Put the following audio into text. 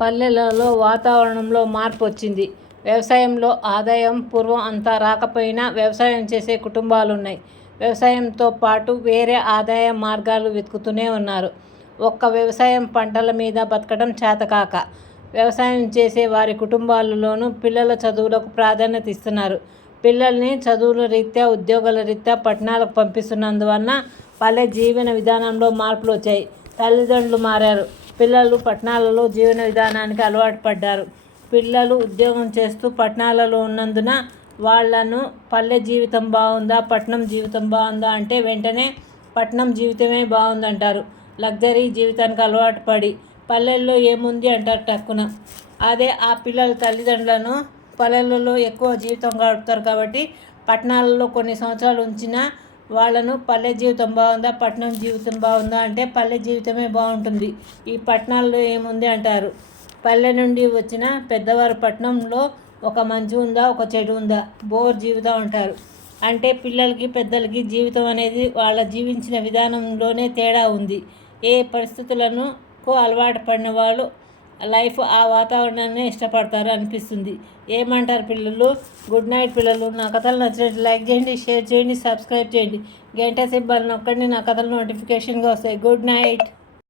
పల్లెలలో వాతావరణంలో మార్పు వచ్చింది. వ్యవసాయంలో ఆదాయం పూర్వం అంత రాకపోయినా వ్యవసాయం చేసే కుటుంబాలున్నాయి. వ్యవసాయంతో పాటు వేరే ఆదాయ మార్గాలు వెతుకుతూనే ఉన్నారు. ఒక్క వ్యవసాయం పంటల మీద బతకడం చేతకాక. వ్యవసాయం చేసే వారి కుటుంబాలలోనూ పిల్లల చదువులకు ప్రాధాన్యత ఇస్తున్నారు. పిల్లల్ని చదువుల రీత్యా ఉద్యోగాల రీత్యా పట్టణాలకు పంపిస్తున్నందువలన పల్లె జీవన విధానంలో మార్పులు వచ్చాయి. తల్లిదండ్రులు మారారు. పిల్లలు పట్టణాలలో జీవన విధానానికి అలవాటు పడ్డారు. పిల్లలు ఉద్యోగం చేస్తూ పట్టణాలలో ఉన్నందున వాళ్ళను పల్లె జీవితం బాగుందా పట్టణం జీవితం బాగుందా అంటే వెంటనే పట్టణం జీవితమే బాగుందంటారు. లగ్జరీ జీవితానికి అలవాటు పడి పల్లెల్లో ఏముంది అంటారు టక్కున. అదే ఆ పిల్లల తల్లిదండ్రులను పల్లెలలో ఎక్కువ జీవితం గడుపుతారు కాబట్టి పట్టణాలలో కొన్ని సంవత్సరాలు ఉంచినా వాళ్ళను పల్లె జీవితం బాగుందా? పట్టణం జీవితం బాగుందా? అంటే పల్లె జీవితమే బాగుంటుంది. ఈ పట్టణాల్లో ఏముంది అంటారు? పల్లె నుండి వచ్చిన పెద్దవారు పట్టణంలో ఒక మంచి ఉందా? ఒక చెడు ఉందా? బోర్ జీవితం అంటారు. అంటే పిల్లలకి పెద్దలకి జీవితం అనేది వాళ్ళ జీవించిన విధానంలోనే తేడా ఉంది. ఏ పరిస్థితులను అలవాటు పడిన వాళ్ళు లైఫ్ ఆ వాతావరణాన్ని ఇష్టపడతారు అనిపిస్తుంది. ఏమంటారు పిల్లలు? గుడ్ నైట్ పిల్లలు. నా కథలు నచ్చినట్టు లైక్ చేయండి షేర్ చేయండి సబ్స్క్రైబ్ చేయండి. గంట సింబల్ నొక్కండి నా కథలు నోటిఫికేషన్గా వస్తాయి. Good night.